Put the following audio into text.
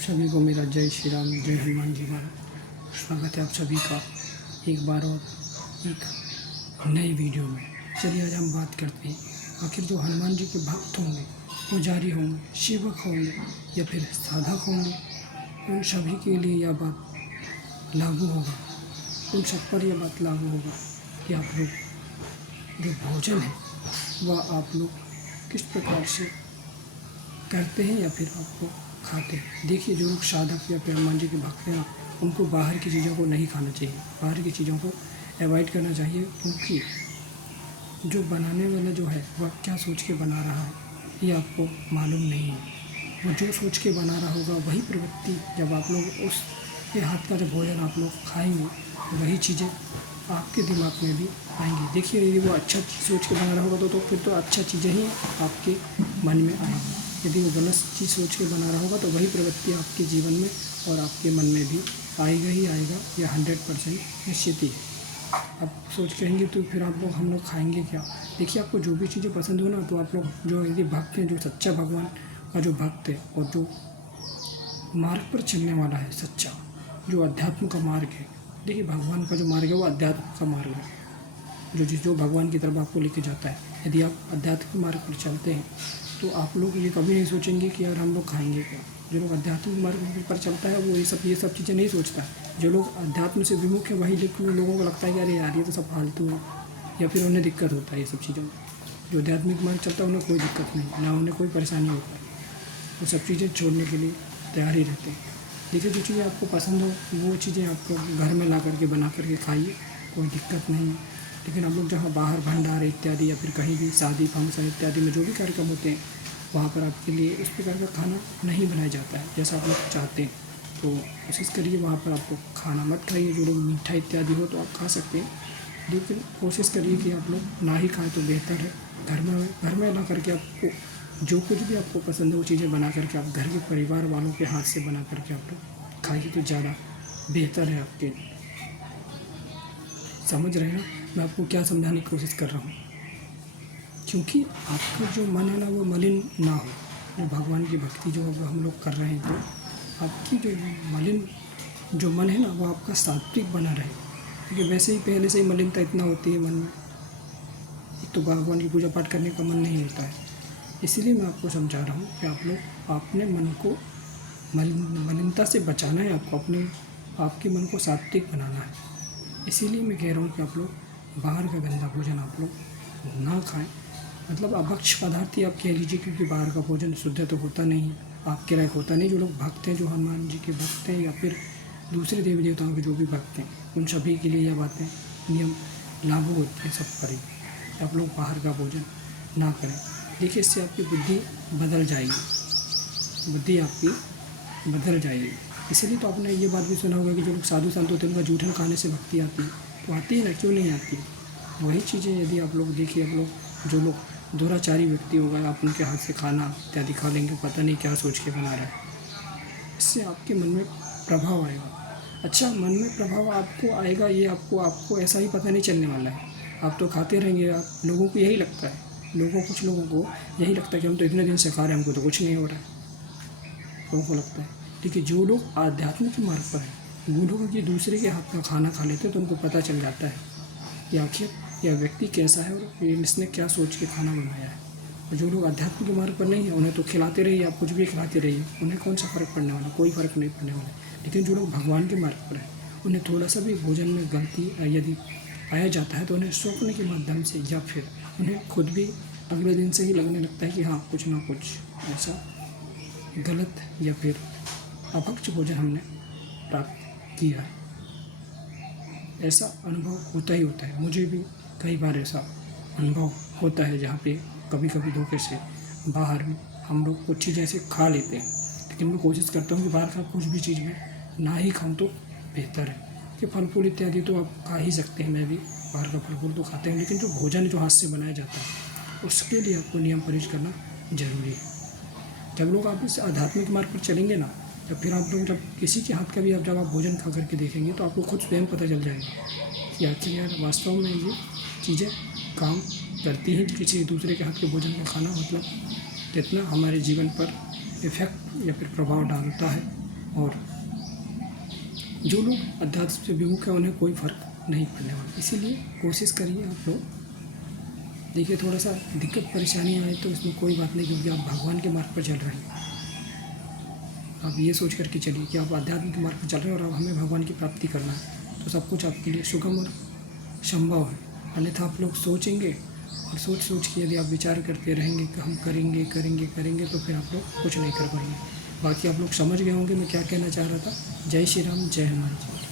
सभी को मेरा जय श्री राम, जय हनुमान जी महाराज। स्वागत है आप सभी का एक बार और एक नई वीडियो में। चलिए आज हम बात करते हैं आखिर जो हनुमान जी के भक्त होंगे, पुजारी होंगे, सेवक होंगे या फिर साधक होंगे, उन सभी के लिए यह बात लागू होगा, उन सब पर यह बात लागू होगा कि आप लोग जो भोजन है वह आप लोग किस प्रकार से करते हैं या फिर आपको खाते हैं। देखिए, जो लोग साधक या फिर हनुमान जी के भक्त हैं उनको बाहर की चीज़ों को नहीं खाना चाहिए, बाहर की चीज़ों को अवॉइड करना चाहिए, क्योंकि जो बनाने वाला जो है वह क्या सोच के बना रहा है ये आपको मालूम नहीं है। वो जो सोच के बना रहा होगा वही प्रवृत्ति जब आप लोग उसके हाथ का जब भोजन आप लोग खाएंगे वही चीज़ें आपके दिमाग में भी आएंगी। देखिए, यदि वो अच्छा चीज़ सोच के बना रहा होगा तो फिर तो अच्छा चीज़ें ही आपके मन में आएंगी। यदि वो गलत चीज़ सोच के बना रहा होगा तो वही प्रवृत्ति आपके जीवन में और आपके मन में भी आएगा ही आएगा, यह 100% निश्चित ही है। आप सोच कहेंगे तो फिर आप लोग हम लोग खाएंगे क्या। देखिए, आपको जो भी चीज़ें पसंद हो ना, तो आप लोग जो यदि भक्त हैं, जो सच्चा भगवान का जो भक्त है और जो मार्ग पर चलने वाला है, सच्चा जो अध्यात्म का मार्ग है। देखिए, भगवान का जो मार्ग है वो अध्यात्म का मार्ग है, जो भगवान की तरफ आपको लेके जाता है। यदि आप अध्यात्म के मार्ग पर चलते हैं तो आप लोग ये कभी नहीं सोचेंगे कि यार हम लोग खाएंगे क्या। जो लोग अध्यात्म मार्ग पर चलता है वो ये सब चीज़ें नहीं सोचता है। जो लोग अध्यात्म से विमुख है वही लोगों को लगता है कि अरे यार ये तो सब फालतू है, या फिर उन्हें दिक्कत होता है ये सब चीज़ों में। जो आध्यात्मिक मार्ग चलता है उन्हें कोई दिक्कत नहीं, ना उन्हें कोई परेशानी होता है, वो सब चीज़ें छोड़ने के लिए तैयार ही रहते हैं। देखिए, जो चीज़ें आपको पसंद हो वो चीज़ें आप लोग घर में ला करके बना करके खाइए, कोई दिक्कत नहीं है। लेकिन आप लोग जहाँ बाहर भंडार इत्यादि या फिर कहीं भी शादी फंक्शन इत्यादि में जो भी कार्यक्रम होते हैं वहाँ पर आपके लिए इस प्रकार का खाना नहीं बनाया जाता है जैसा आप लोग चाहते हैं। तो कोशिश करिए वहाँ पर आप लोग खाना मत खाइए। जो लोग मीठा इत्यादि हो तो आप खा सकते हैं, लेकिन कोशिश करिए कि आप लोग ना ही खाएँ तो बेहतर है। घर में ला करके आपको जो कुछ भी आपको पसंद है वो चीज़ें बना करके आप घर के परिवार वालों के हाथ से बना करके आप लोग खाइए तो ज़्यादा बेहतर है आपके। समझ रहे हैं ना मैं आपको क्या समझाने की कोशिश कर रहा हूँ। क्योंकि आपका जो मन है ना वो मलिन ना हो। जो भगवान की भक्ति जो हम लोग कर रहे हैं तो आपकी जो मलिन जो मन है ना वो आपका सात्विक बना रहे। क्योंकि वैसे ही पहले से ही मलिनता इतना होती है मन में, एक तो भगवान की पूजा पाठ करने का मन नहीं होता है। इसीलिए मैं आपको समझा रहा हूँ कि आप लोग अपने मन को मलिनता से बचाना है, आपको आपके मन को सात्विक बनाना है। इसीलिए मैं कह रहा हूँ कि आप लोग बाहर का गंदा भोजन आप लोग ना खाएं। मतलब अभक्ष पदार्थ ही आप कह लीजिए, क्योंकि बाहर का भोजन शुद्ध तो होता नहीं है, आपके लायक होता नहीं। जो लोग भक्त हैं, जो हनुमान जी के भक्त हैं या फिर दूसरे देवी देवताओं के जो भी भक्त हैं, उन सभी के लिए यह बातें नियम लागू होती हैं सब पर ही। आप लोग बाहर का भोजन ना करें। देखिए, इससे आपकी बुद्धि बदल जाएगी, बुद्धि आपकी बदल जाएगी। इसलिए तो आपने ये बात भी सुना होगा कि जो लोग साधु संत होते हैं उनका जूठन खाने से भक्ति आती है। तो आती है ना, क्यों नहीं आती। वही चीज़ें यदि आप लोग देखिए, आप लोग जो लोग दुराचारी व्यक्ति होगा, आप उनके हाथ से खाना इत्यादि खा लेंगे, पता नहीं क्या सोच के बना रहा है। इससे आपके मन में प्रभाव आएगा। अच्छा, मन में प्रभाव आपको आएगा, ये आपको ऐसा ही पता नहीं चलने वाला है। आप तो खाते रहेंगे। आप लोगों को यही लगता है, कुछ लोगों को यही लगता है कि हम तो इतने दिन से खा रहे हैं, हमको तो कुछ नहीं हो रहा है, लोगों को लगता है। देखिए, जो लोग आध्यात्मिक मार्ग पर हैं वो लोग कि दूसरे के हाथ का खाना खा लेते हैं तो उनको पता चल जाता है कि आखिर यह व्यक्ति कैसा है और इसने क्या सोच के खाना बनाया है। और जो लोग आध्यात्म के मार्ग पर नहीं है उन्हें तो खिलाते रहिए, आप कुछ भी खिलाते रहिए, उन्हें कौन सा फ़र्क पड़ने वाला, कोई फ़र्क नहीं पड़ने वाला। लेकिन जो लोग भगवान के मार्ग पर हैं उन्हें थोड़ा सा भी भोजन में गलती यदि पाया जाता है तो उन्हें स्वप्न के माध्यम से या फिर उन्हें खुद भी अगले दिन से ही लगने लगता है कि हाँ, कुछ ना कुछ ऐसा गलत या फिर अभक्ष भोजन हमने प्राप्त किया है। ऐसा अनुभव होता ही होता है। मुझे भी कई बार ऐसा अनुभव होता है जहाँ पे कभी कभी धोखे से बाहर में हम लोग कुछ चीज़ ऐसे खा लेते हैं। लेकिन मैं कोशिश करता हूँ कि बाहर का कुछ भी चीज़ में ना ही खाऊँ तो बेहतर है। कि फल फूल इत्यादि तो आप खा ही सकते हैं, मैं भी बाहर का फल फूल तो खाते हैं, लेकिन जो भोजन जो हाथ से बनाया जाता है उसके लिए आपको नियम परहेज करना ज़रूरी है। जब लोग आप इस आध्यात्मिक मार्ग पर चलेंगे ना, या फिर आप लोग जब किसी के हाथ का भी जब आप भोजन खा करके देखेंगे तो आपको खुद स्वयं पता चल जाएगा कि आखिर यार वास्तव में ये चीज़ें काम करती हैं। किसी दूसरे के हाथ के भोजन को खाना मतलब कितना हमारे जीवन पर इफ़ेक्ट या फिर प्रभाव डालता है, और जो लोग अध्यात्म से विमुख हैं उन्हें कोई फ़र्क नहीं पड़ने वाला। इसीलिए कोशिश करिए आप लोग। देखिए थोड़ा सा दिक्कत परेशानी आए तो इसमें कोई बात नहीं, क्योंकि आप भगवान के मार्ग पर चल रहे हैं। आप ये सोच करके चलिए कि आप आध्यात्म के मार्ग पर चल रहे हैं और अब हमें भगवान की प्राप्ति करना है, तो सब कुछ आपके लिए सुगम और संभव है। अन्यथा आप लोग सोचेंगे और सोच के यदि आप विचार करते रहेंगे कि हम करेंगे करेंगे करेंगे, तो फिर आप लोग कुछ नहीं कर पाएंगे। बाकी आप लोग समझ गए होंगे मैं क्या कहना चाह रहा था। जय श्री राम, जय हनुमान जी।